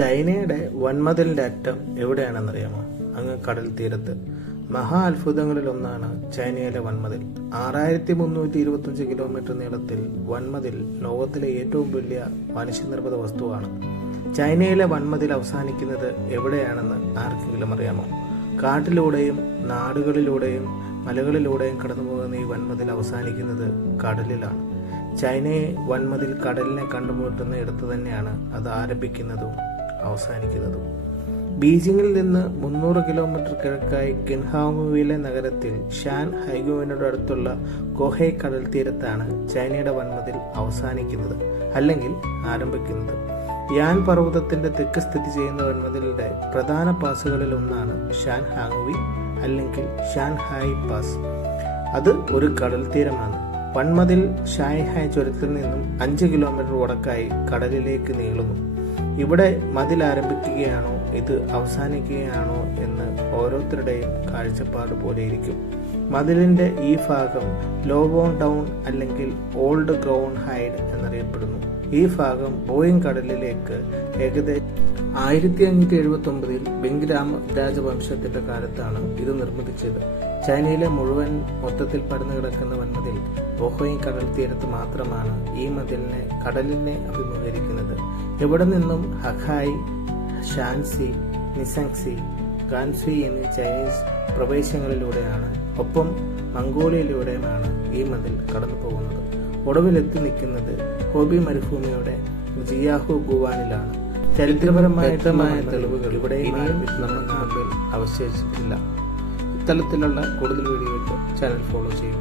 ചൈനയുടെ വൻമതിലിന്റെ അറ്റം എവിടെയാണെന്നറിയാമോ? അങ്ങ് കടൽ തീരത്ത്. മഹാ അത്ഭുതങ്ങളിലൊന്നാണ് ചൈനയിലെ വൻമതിൽ. 6325 കിലോമീറ്റർ നീളത്തിൽ വൻമതിൽ ലോകത്തിലെ ഏറ്റവും വലിയ മനുഷ്യനിർമ്മിത വസ്തുവാണ്. ചൈനയിലെ വൻമതിൽ അവസാനിക്കുന്നത് എവിടെയാണെന്ന് ആർക്കെങ്കിലും അറിയാമോ? കാട്ടിലൂടെയും നാടുകളിലൂടെയും മലകളിലൂടെയും കടന്നുപോകുന്ന ഈ വൻമതിൽ അവസാനിക്കുന്നത് കടലിലാണ്. ചൈനയെ വൻമതിൽ കടലിനെ കണ്ടുമുട്ടുന്ന ഇടത്ത് തന്നെയാണ് അത് ആരംഭിക്കുന്നതും അവസാനിക്കുന്നതും. ബീജിംഗിൽ നിന്ന് 300 കിലോമീറ്റർ കിഴക്കായി കിൻഹാങ്ങുവിലെ നഗരത്തിൽ ഷാൻ ഹൈഗുവിനോട് അടുത്തുള്ള ഗോഹെ കടൽ തീരത്താണ് ചൈനയുടെ വൻമതിൽ അവസാനിക്കുന്നത് അല്ലെങ്കിൽ ആരംഭിക്കുന്നത്. യാൻ പർവ്വതത്തിന്റെ തെക്ക് സ്ഥിതി ചെയ്യുന്ന വൻമതിലിന്റെ പ്രധാന പാസുകളിൽ ഒന്നാണ് ഷാൻ ഹാങ്ങുവി അല്ലെങ്കിൽ ഷാൻഹായ് പാസ്. അത് ഒരു കടൽ തീരമാണ്. വൻമതിൽ ഷാൻഹായ് ചുരത്തിൽ നിന്നും 5 കിലോമീറ്റർ വടക്കായി കടലിലേക്ക് നീളുന്നു. ഇവിടെ മതിൽ ആരംഭിക്കുകയാണോ ഇത് അവസാനിക്കുകയാണോ എന്ന് ഓരോരുത്തരുടെയും കാഴ്ചപ്പാട് പോലെയിരിക്കും. മതിലിന്റെ ഈ ഭാഗം ലോവോൺ ടൗൺ അല്ലെങ്കിൽ ഓൾഡ് ഗ്രൗൺ ഹൈഡ് എന്നറിയപ്പെടുന്നു. ഈ ഭാഗം ബോയിങ് കടലിലേക്ക് ഏകദേശം 1579 ബിങ് രാജവംശത്തിന്റെ കാലത്താണ് ഇത് നിർമ്മിച്ചത്. ചൈനയിലെ മുഴുവൻ മൊത്തത്തിൽ പരന്നു കിടക്കുന്ന വൻമതിൽ ബോഹോയിങ് കടൽ തീരത്ത് മാത്രമാണ് ഈ മതിലിനെ കടലിനെ അഭിമുഖീകരിക്കുന്നത്. ഇവിടെ നിന്നും ഹഖായ്, ഷാൻസി, നിസങ്സി, ഗാൻസി എന്നീ ചൈനീസ് പ്രദേശങ്ങളിലൂടെയാണ് ഒപ്പം മംഗോളിയയിലൂടെയുമാണ് ഈ മതിൽ കടന്നു പോകുന്നത്. ഒടുവിലെത്തി നിൽക്കുന്നത് ഹോബി മരുഭൂമിയുടെ ജിയാഹു ഗുവാനിലാണ്. ചരിത്രപരമായ തെളിവുകൾ ഇവിടെയും നമ്മുടെ നാട്ടിൽ അവശേഷിച്ചിട്ടില്ല. ഇത്തരത്തിലുള്ള കൂടുതൽ വീഡിയോകൾക്ക് ചാനൽ ഫോളോ ചെയ്യും.